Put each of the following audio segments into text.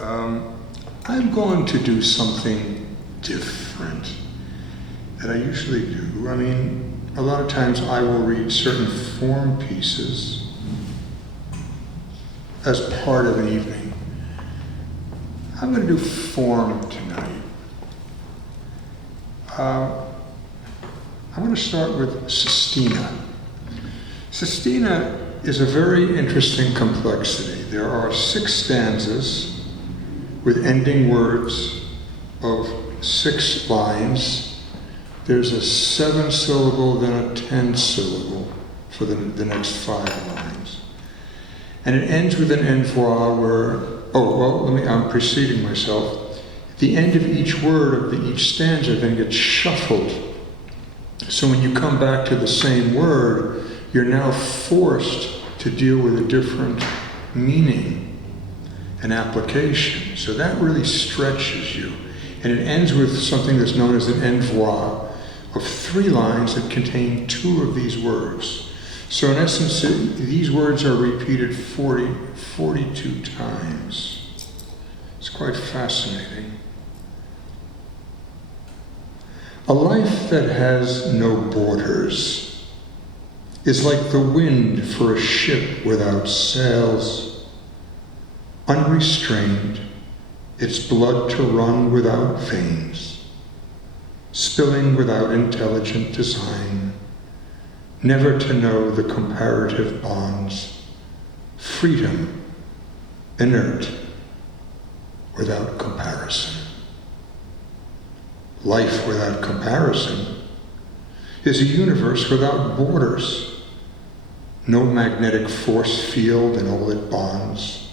I'm going to do something different that I usually do. I mean, a lot of times I will read certain form pieces as part of an evening. I'm going to do form tonight. I'm going to start with sestina. Sestina is a very interesting complexity. There are 6 stanzas with ending words of 6 lines. There's a 7-syllable, then a 10-syllable for the next 5 lines. And it ends with an envoi where, I'm preceding myself. The end of each word of each stanza then gets shuffled. So when you come back to the same word, you're now forced to deal with a different meaning and application. So that really stretches you. And it ends with something that's known as an envoi of 3 lines that contain 2 of these words. So in essence, these words are repeated 42 times. It's quite fascinating. A life that has no borders is like the wind for a ship without sails. Unrestrained, its blood to run without veins, spilling without intelligent design, never to know the comparative bonds, freedom, inert, without comparison. Life without comparison is a universe without borders, no magnetic force field in all it bonds,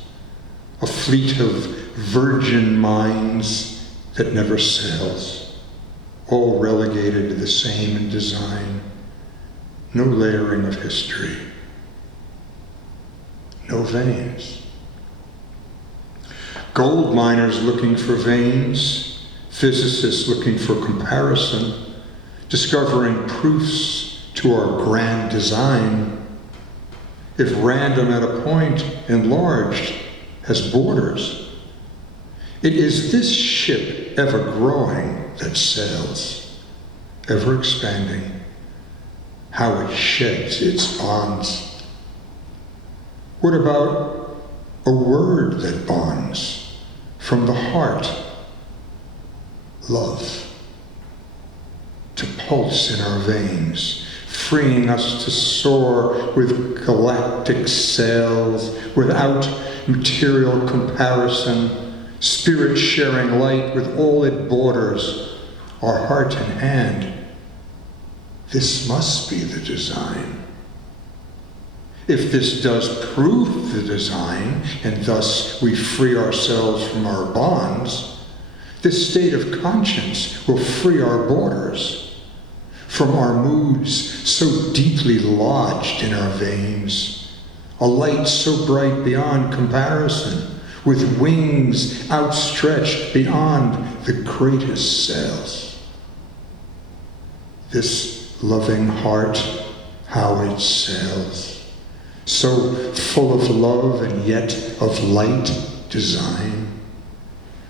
a fleet of virgin minds that never sails, all relegated to the same in design, no layering of history, no veins. Gold miners looking for veins, physicists looking for comparison, discovering proofs to our grand design. If random at a point enlarged has borders, it is this ship ever growing that sails, ever expanding, how it sheds its bonds. What about a word that bonds from the heart? Love, to pulse in our veins, freeing us to soar with galactic sails, without material comparison, spirit sharing light with all it borders, our heart and hand. This must be the design. If this does prove the design, and thus we free ourselves from our bonds, this state of conscience will free our borders from our moods so deeply lodged in our veins, a light so bright beyond comparison, with wings outstretched beyond the greatest sails. This loving heart, how it sails, so full of love and yet of light design,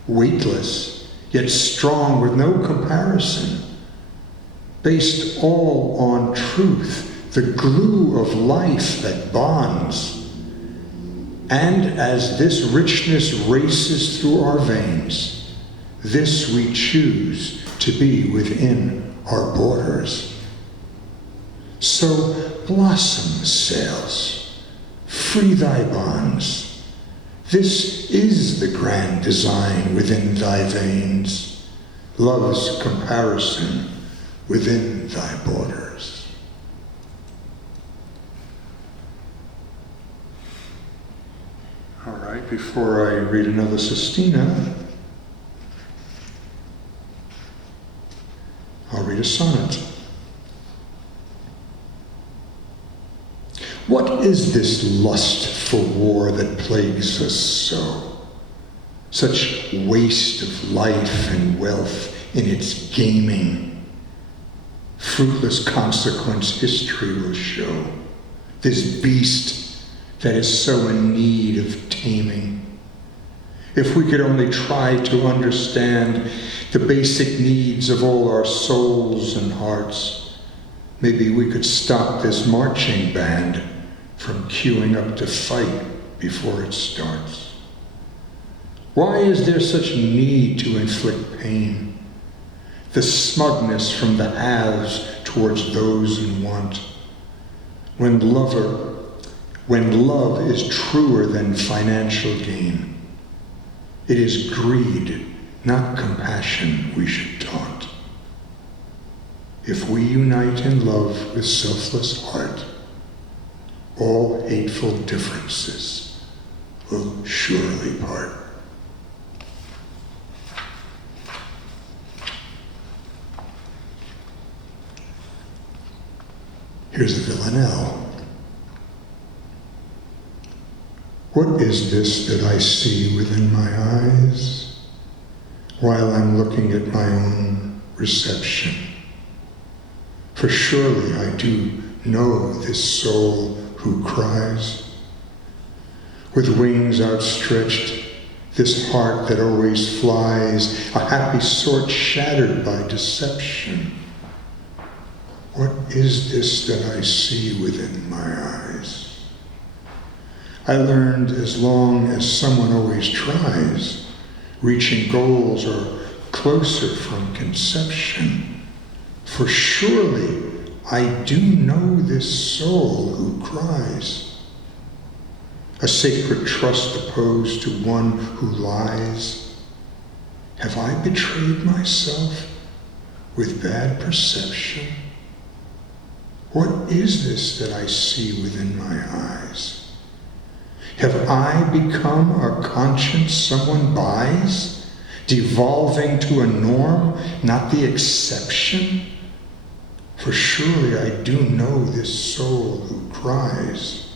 weightless, yet strong with no comparison, based all on truth, the glue of life that bonds. And as this richness races through our veins, this we choose to be within our borders. So blossom, sails, free thy bonds. This is the grand design within thy veins, love's comparison within thy borders. All right, before I read another sestina, I'll read a sonnet. What is this lust for war that plagues us so? Such waste of life and wealth in its gaming. Fruitless consequence history will show. This beast that is so in need of taming. If we could only try to understand the basic needs of all our souls and hearts, maybe we could stop this marching band from queuing up to fight before it starts. Why is there such need to inflict pain? The smugness from the haves towards those in want. When love is truer than financial gain, it is greed, not compassion, we should taunt. If we unite in love with selfless heart, all hateful differences will surely part. Here's a Villanelle. What is this that I see within my eyes while I'm looking at my own reception? For surely I do know this soul who cries. With wings outstretched, this heart that always flies, a happy sort shattered by deception. What is this that I see within my eyes? I learned as long as someone always tries, reaching goals or closer from conception. For surely I do know this soul who cries. A sacred trust opposed to one who lies. Have I betrayed myself with bad perception? What is this that I see within my eyes? Have I become a conscience someone buys, devolving to a norm, not the exception? For surely I do know this soul who cries.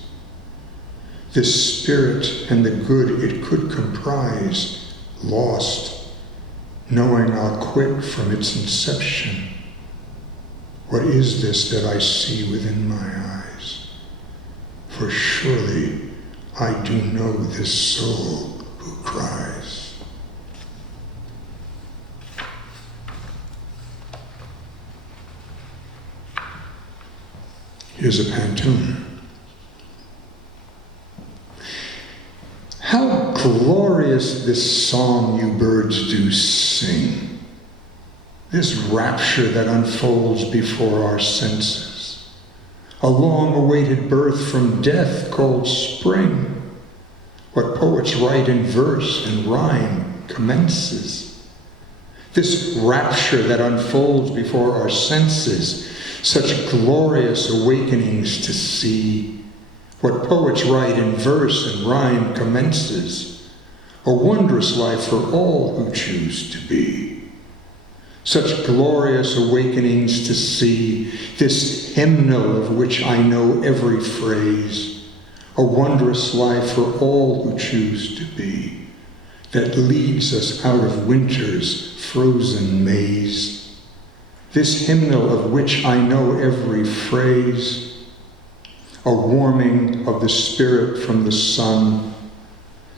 This spirit and the good it could comprise, lost, knowing I'll quit from its inception. What is this that I see within my eyes? For surely I do know this soul who cries. Here's a pantone. How glorious this song you birds do sing, this rapture that unfolds before our senses, a long-awaited birth from death called spring. What poets write in verse and rhyme commences. This rapture that unfolds before our senses, such glorious awakenings to see. What poets write in verse and rhyme commences. A wondrous life for all who choose to be. Such glorious awakenings to see, this hymnal of which I know every phrase. A wondrous life for all who choose to be, that leads us out of winter's frozen maze. This hymnal of which I know every phrase, a warming of the spirit from the sun,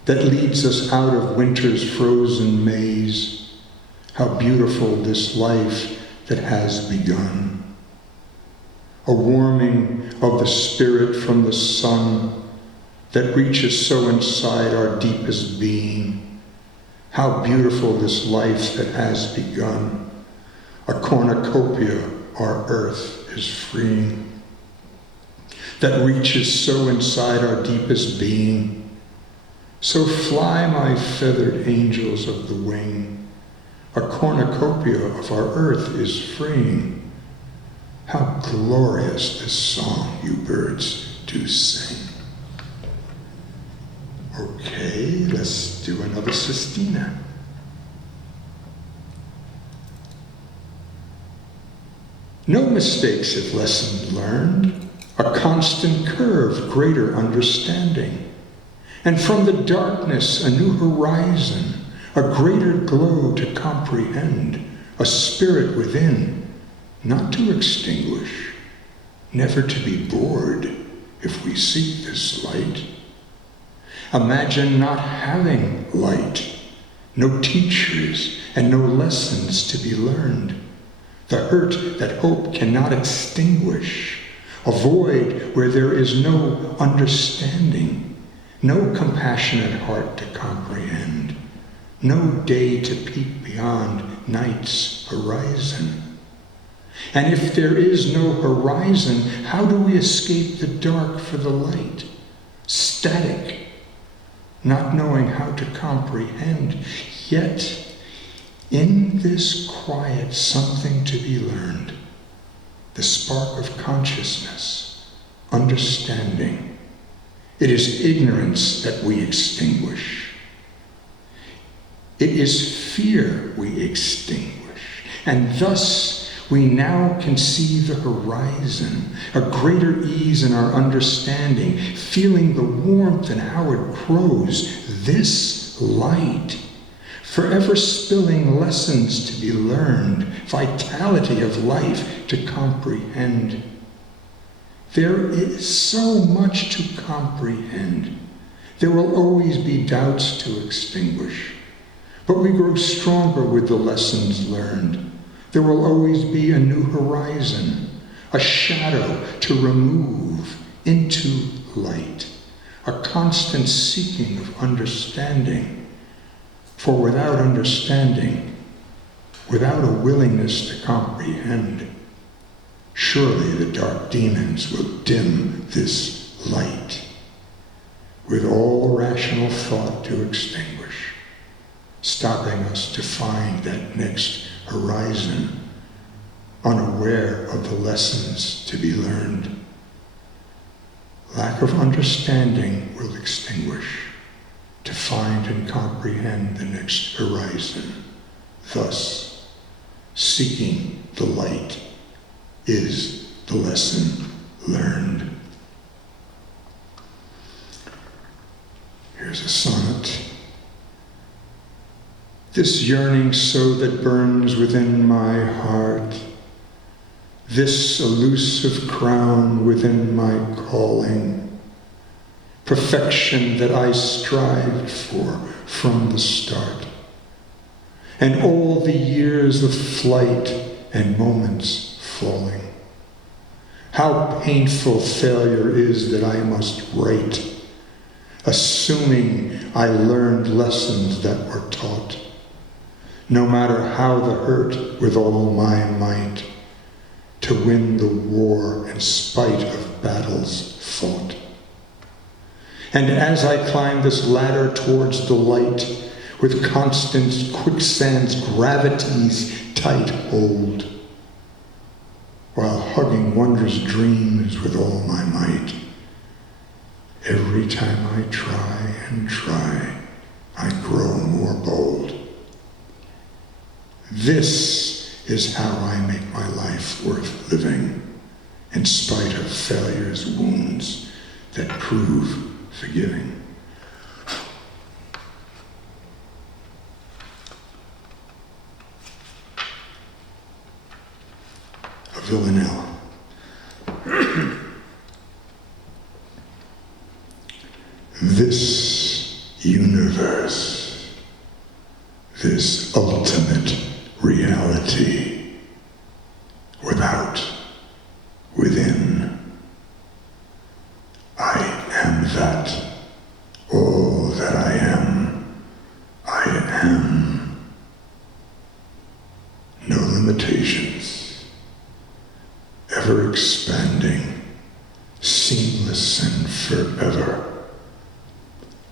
that leads us out of winter's frozen maze. How beautiful this life that has begun. A warming of the spirit from the sun, that reaches so inside our deepest being. How beautiful this life that has begun. A cornucopia our earth is freeing, that reaches so inside our deepest being. So fly, my feathered angels of the wing, a cornucopia of our earth is freeing. How glorious this song you birds do sing. Okay, let's do another sestina. No mistakes if lesson learned, a constant curve, greater understanding. And from the darkness a new horizon, a greater glow to comprehend, a spirit within, not to extinguish, never to be bored if we seek this light. Imagine not having light, no teachers and no lessons to be learned, the hurt that hope cannot extinguish, a void where there is no understanding, no compassionate heart to comprehend, no day to peek beyond night's horizon. And if there is no horizon, how do we escape the dark for the light? Static, not knowing how to comprehend, yet in this quiet something to be learned, the spark of consciousness, understanding. It is ignorance that we extinguish. It is fear we extinguish, and thus we now can see the horizon, a greater ease in our understanding, feeling the warmth and how it grows, this light, forever spilling lessons to be learned, vitality of life to comprehend. There is so much to comprehend. There will always be doubts to extinguish, but we grow stronger with the lessons learned. There will always be a new horizon, a shadow to remove into light, a constant seeking of understanding. For without understanding, without a willingness to comprehend, surely the dark demons will dim this light, with all rational thought to extinguish, stopping us to find that next horizon, unaware of the lessons to be learned. Lack of understanding will extinguish, to find and comprehend the next horizon. Thus, seeking the light is the lesson learned. Here's a sonnet. This yearning so that burns within my heart, this elusive crown within my calling, perfection that I strived for from the start, and all the years of flight and moments falling. How painful failure is that I must write, assuming I learned lessons that were taught, no matter how the hurt with all my might, to win the war in spite of battles fought. And as I climb this ladder towards the light, with constant quicksand's gravity's tight hold, while hugging wondrous dreams with all my might, every time I try and try, I grow more bold. This is how I make my life worth living, in spite of failure's wounds that prove forgiving. A Villanelle. This universe, this ultimate reality, without, within, I am that, all that I am, no limitations, ever expanding, seamless and forever.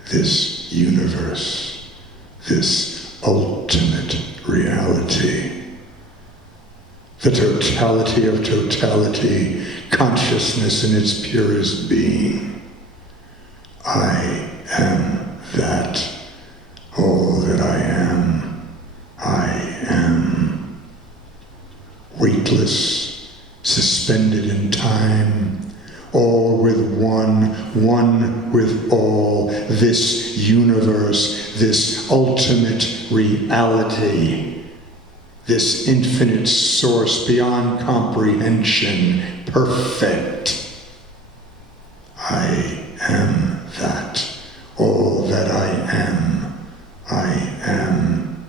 This universe, this ultimate reality, the totality of totality, consciousness in its purest being. I am that, all that I am, weightless, suspended in time, all with one, one with all, this universe, this ultimate reality, this infinite source beyond comprehension, perfect. I am that, All that I am, I am.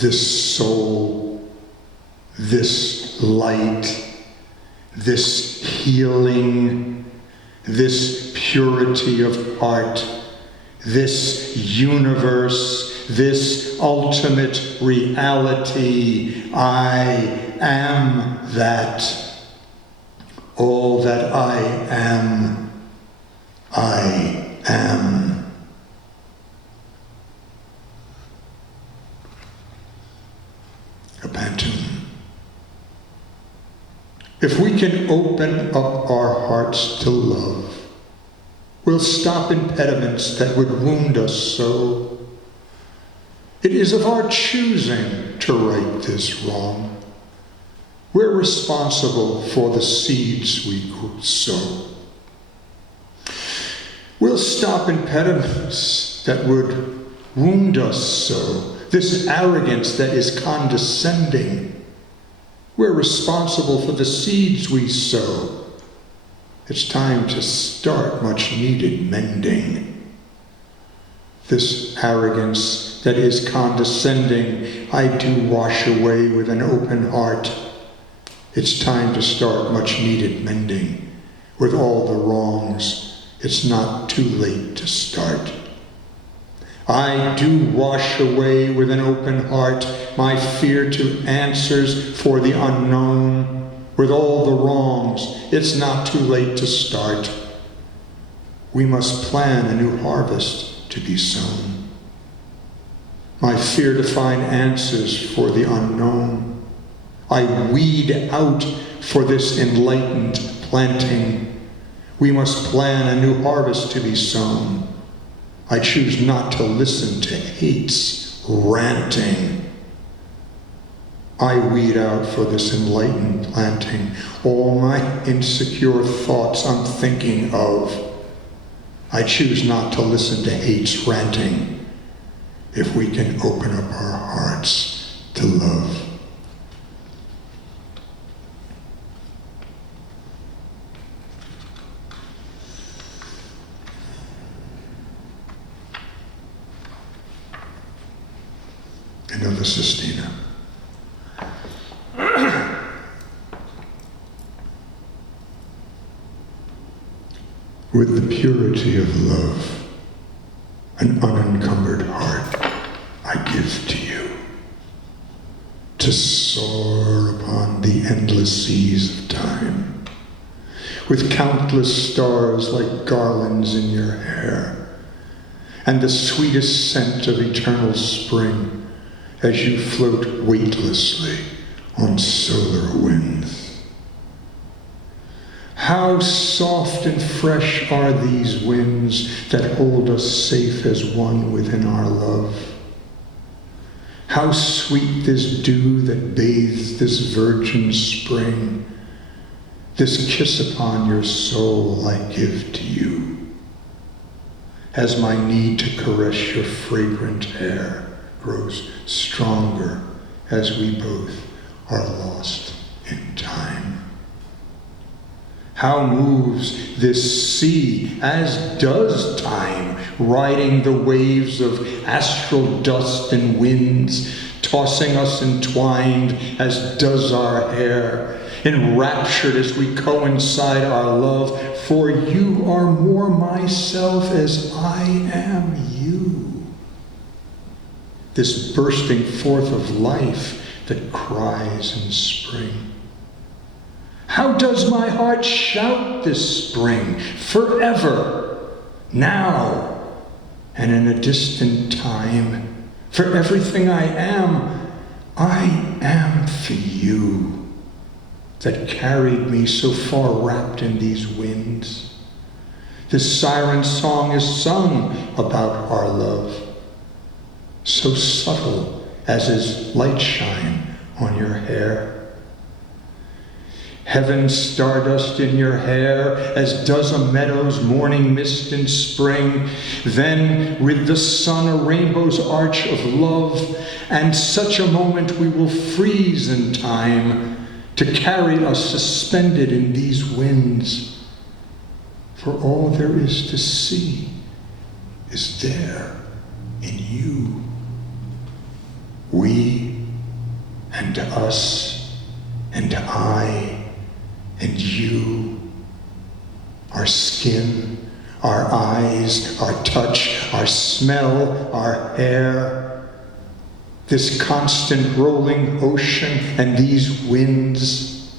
This soul, this light, this healing, this purity of heart, this universe, this ultimate reality, I am that. All that I am, I am. A pantone. If we can open up our hearts to love, we'll stop impediments that would wound us so. It is of our choosing to right this wrong. We're responsible for the seeds we sow. We'll stop impediments that would wound us so. This arrogance that is condescending. We're responsible for the seeds we sow. It's time to start much needed mending. This arrogance that is condescending, I do wash away with an open heart. It's time to start much needed mending. With all the wrongs, it's not too late to start. I do wash away with an open heart my fear to answers for the unknown. With all the wrongs, it's not too late to start. We must plan a new harvest to be sown. My fear to find answers for the unknown. I weed out for this enlightened planting. We must plan a new harvest to be sown. I choose not to listen to hate's ranting. I weed out for this enlightened planting all my insecure thoughts I'm thinking of. I choose not to listen to hate's ranting if we can open up our hearts to love. Another sestina. With the purity of love, an unencumbered heart I give to you, to soar upon the endless seas of time, with countless stars like garlands in your hair, and the sweetest scent of eternal spring as you float weightlessly on solar winds. How soft and fresh are these winds that hold us safe as one within our love. How sweet this dew that bathes this virgin spring. This kiss upon your soul I give to you, as my need to caress your fragrant hair grows stronger as we both are lost in time. How moves this sea, as does time, riding the waves of astral dust and winds, tossing us entwined as does our hair, enraptured as we coincide our love, for you are more myself as I am you. This bursting forth of life that cries in spring. How does my heart shout this spring, forever, now, and in a distant time? For everything I am for you, that carried me so far wrapped in these winds. This siren song is sung about our love, so subtle as is light shine on your hair. Heaven's stardust in your hair, as does a meadow's morning mist in spring. Then with the sun a rainbow's arch of love, and such a moment we will freeze in time to carry us suspended in these winds. For all there is to see is there in you. We and us and I and you, our skin, our eyes, our touch, our smell, our hair, this constant rolling ocean and these winds,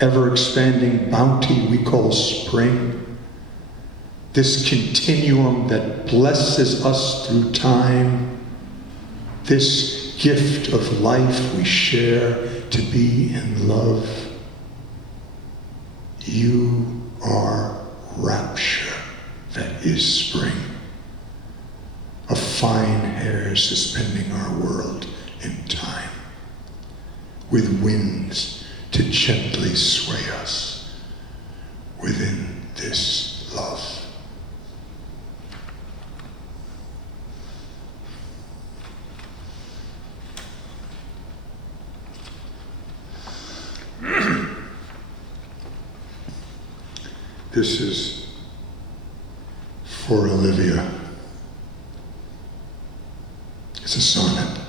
ever-expanding bounty we call spring, this continuum that blesses us through time, this gift of life we share to be in love. You are rapture that is spring, a fine hair suspending our world in time, with winds to gently sway us within this love. This is for Olivia. It's a sonnet.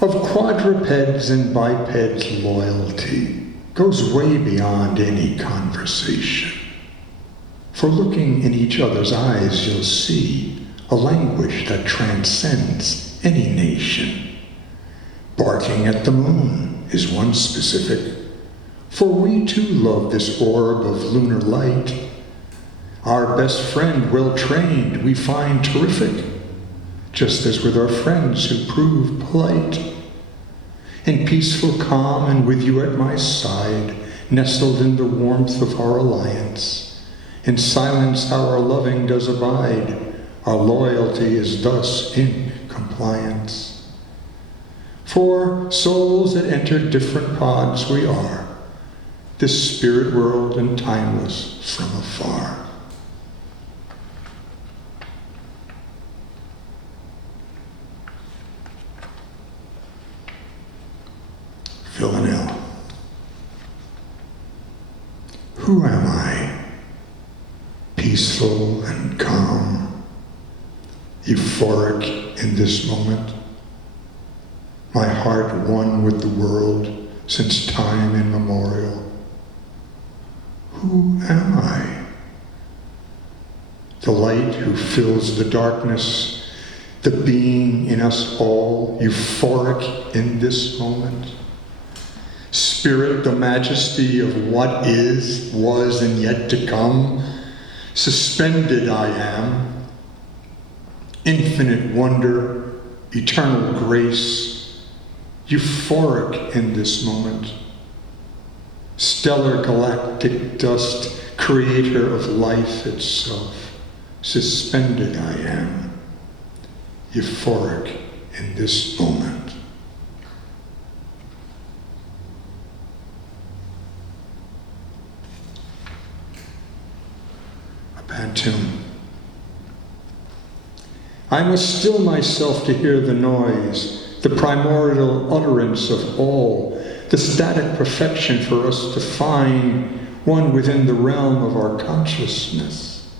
Of quadrupeds and bipeds, loyalty goes way beyond any conversation. For looking in each other's eyes, you'll see a language that transcends any nation. Barking at the moon is one specific. For we too love this orb of lunar light. Our best friend, well trained, we find terrific, just as with our friends who prove polite. In peaceful calm and with you at my side, nestled in the warmth of our alliance, in silence how our loving does abide, our loyalty is thus in compliance. For souls that enter different pods we are, this spirit world and timeless from afar. Villanelle. Who am I? Peaceful and calm, euphoric in this moment, my heart one with the world since time immemorial. Who am I? The light who fills the darkness, the being in us all, euphoric in this moment. Spirit, the majesty of what is, was, and yet to come. Suspended I am. Infinite wonder, eternal grace, euphoric in this moment. Stellar galactic dust, creator of life itself, suspended I am, euphoric in this moment. A pantone. I must still myself to hear the noise, the primordial utterance of all, the static perfection for us to find one within the realm of our consciousness,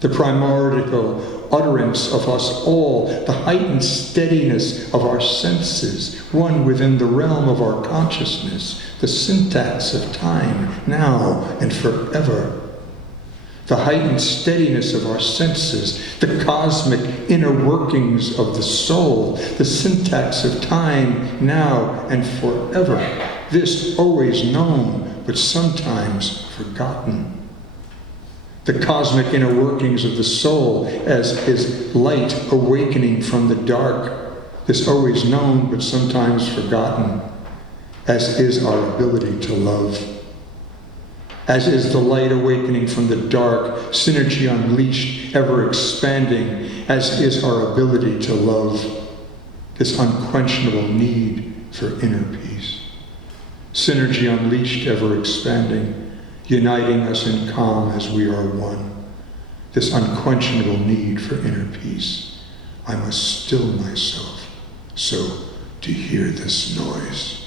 the primordial utterance of us all, the heightened steadiness of our senses, one within the realm of our consciousness, the syntax of time, now and forever. The heightened steadiness of our senses, the cosmic inner workings of the soul, the syntax of time, now and forever. This always known, but sometimes forgotten. The cosmic inner workings of the soul as is light awakening from the dark. This always known, but sometimes forgotten, as is our ability to love. As is the light awakening from the dark, synergy unleashed, ever expanding, as is our ability to love, this unquenchable need for inner peace. Synergy unleashed, ever expanding, uniting us in calm as we are one, this unquenchable need for inner peace. I must still myself so to hear this noise.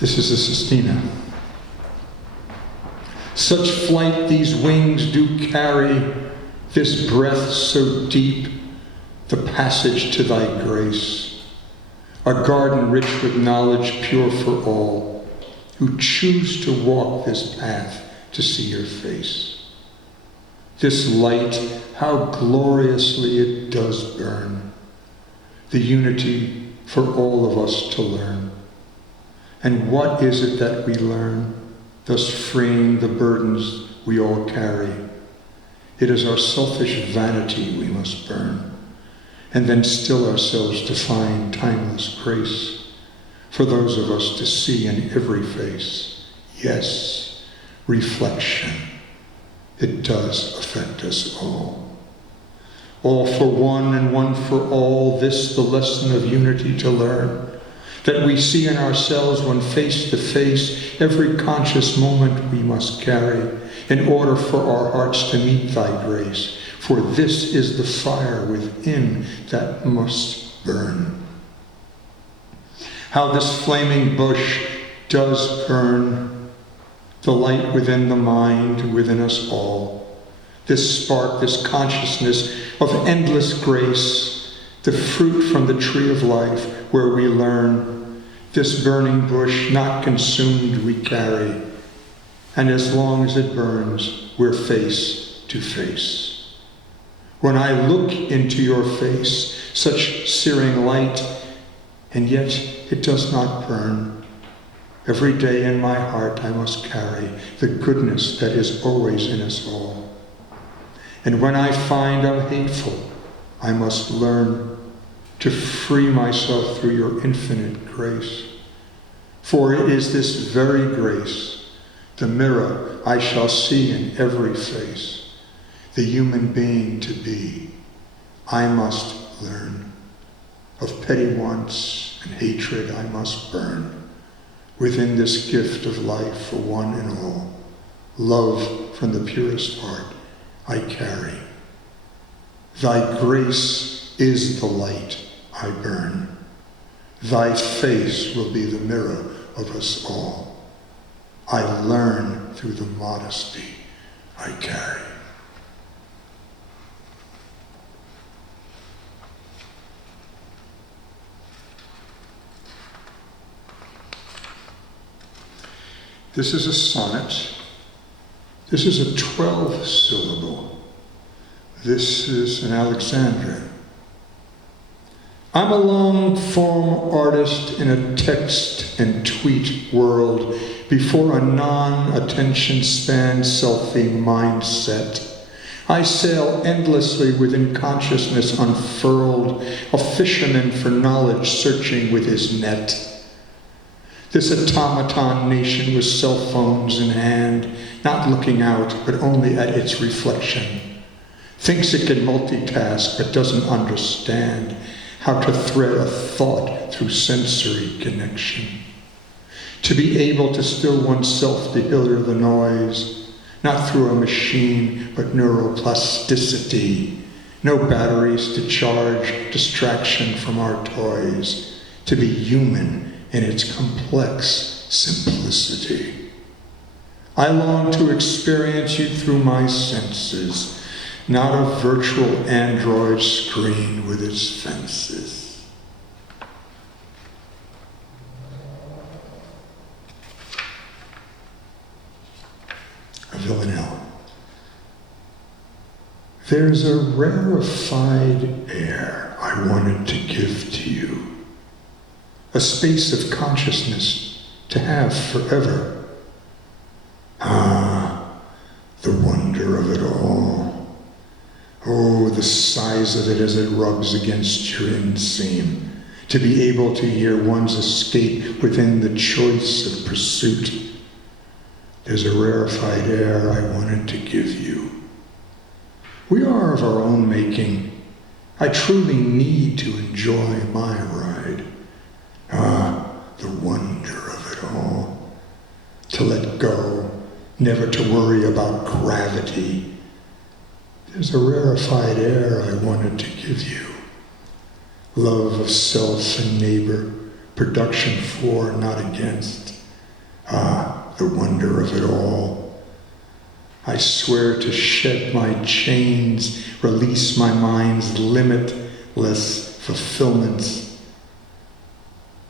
This is a sestina. Such flight these wings do carry, this breath so deep, the passage to thy grace. A garden rich with knowledge pure for all, who choose to walk this path to see your face. This light, how gloriously it does burn, the unity for all of us to learn. And what is it that we learn, thus freeing the burdens we all carry? It is our selfish vanity we must burn, and then still ourselves to find timeless grace for those of us to see in every face. Yes, reflection. It does affect us all. All for one and one for all, this the lesson of unity to learn, that we see in ourselves when face to face every conscious moment we must carry in order for our hearts to meet thy grace. For this is the fire within that must burn. How this flaming bush does burn, the light within the mind, within us all. This spark, this consciousness of endless grace, the fruit from the tree of life where we learn. This burning bush not consumed we carry, and as long as it burns, we're face to face. When I look into your face, such searing light, and yet it does not burn. Every day in my heart I must carry the goodness that is always in us all. And when I find I'm hateful, I must learn to free myself through your infinite grace. For it is this very grace, the mirror I shall see in every face, the human being to be. I must learn. Of petty wants and hatred I must burn. Within this gift of life for one and all, love from the purest heart I carry. Thy grace is the light I burn. Thy face will be the mirror of us all. I learn through the modesty I carry. This is a sonnet. This is a 12-syllable. This is an Alexandria. I'm a long-form artist in a text and tweet world before a non-attention span selfie mindset. I sail endlessly within consciousness unfurled, a fisherman for knowledge searching with his net. This automaton nation with cell phones in hand, not looking out, but only at its reflection, thinks it can multitask, but doesn't understand how to thread a thought through sensory connection. To be able to still oneself to hear the noise, not through a machine, but neuroplasticity. No batteries to charge distraction from our toys. To be human in its complex simplicity. I long to experience you through my senses, not a virtual android screen with its fences. A Villanelle. There's a rarefied air I wanted to give to you. A space of consciousness to have forever. Ah, the wonder of it all. Oh, the size of it as it rubs against your inseam. To be able to hear one's escape within the choice of pursuit. There's a rarefied air I wanted to give you. We are of our own making. I truly need to enjoy my ride. Ah, the wonder of it all. To let go, never to worry about gravity. There's a rarefied air I wanted to give you. Love of self and neighbor, production for, not against. Ah, the wonder of it all. I swear to shed my chains, release my mind's limitless fulfillments.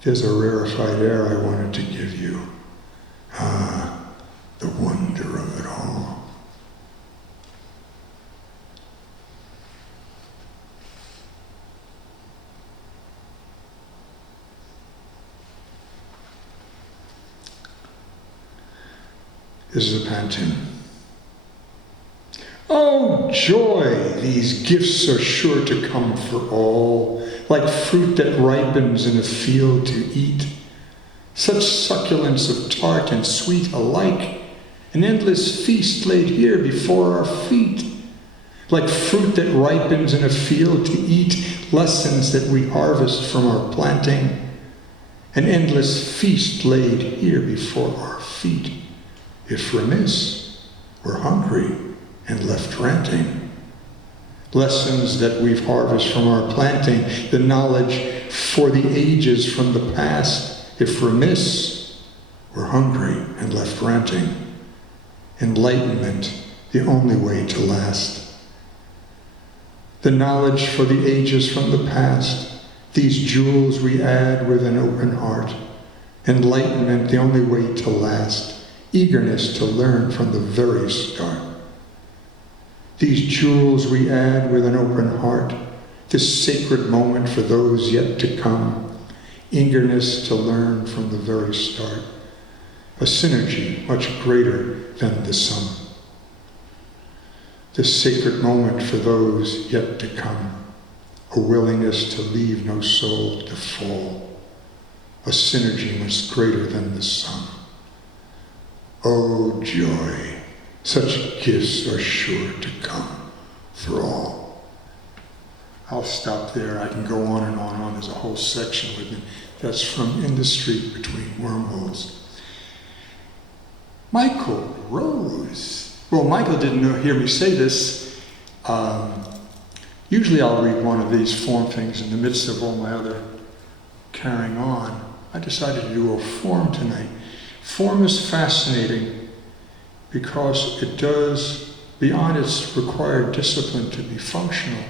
There's a rarefied air I wanted to give you. Ah, the wonder of it all. This is a pantone. Oh, joy! These gifts are sure to come for all, like fruit that ripens in a field to eat. Such succulence of tart and sweet alike, an endless feast laid here before our feet. Like fruit that ripens in a field to eat, lessons that we harvest from our planting. An endless feast laid here before our feet. If remiss, we're hungry and left ranting. Lessons that we've harvested from our planting, the knowledge for the ages from the past. If remiss, we're hungry and left ranting. Enlightenment, the only way to last. The knowledge for the ages from the past, these jewels we add with an open heart. Enlightenment, the only way to last. Eagerness to learn from the very start. These jewels we add with an open heart, this sacred moment for those yet to come. Eagerness to learn from the very start. A synergy much greater than the sum. This sacred moment for those yet to come. A willingness to leave no soul to fall. A synergy much greater than the sum. Oh, joy, such gifts are sure to come for all. I'll stop there. I can go on and on and on. There's a whole section with it. That's from In the Street Between Wormholes. Michael Rose. Well, Michael didn't hear me say this. Usually I'll read one of these form things in the midst of all my other carrying on. I decided to do a form tonight. Form is fascinating because it does, beyond its required discipline to be functional,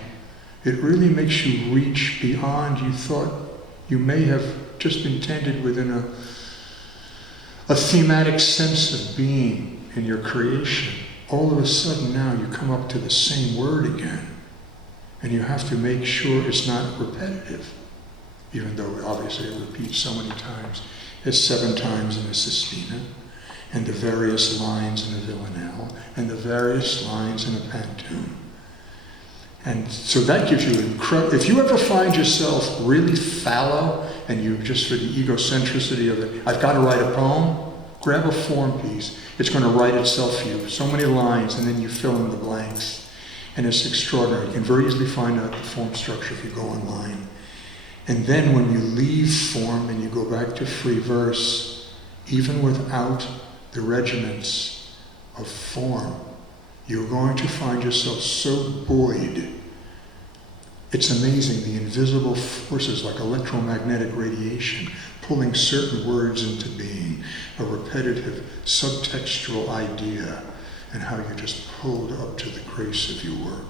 it really makes you reach beyond you thought you may have just intended within a thematic sense of being in your creation. All of a sudden now you come up to the same word again, and you have to make sure it's not repetitive, even though obviously it repeats so many times. It's 7 times in a sestina, and the various lines in a villanelle, and the various lines in a pantone. And so that gives you incredible. If you ever find yourself really fallow, and you just for the egocentricity of it, I've got to write a poem, grab a form piece. It's going to write itself for you. So many lines, and then you fill in the blanks. And it's extraordinary. You can very easily find out the form structure if you go online. And then when you leave form and you go back to free verse, even without the regiments of form, you're going to find yourself so buoyed. It's amazing, the invisible forces like electromagnetic radiation pulling certain words into being, a repetitive subtextual idea, and how you're just pulled up to the grace of your work.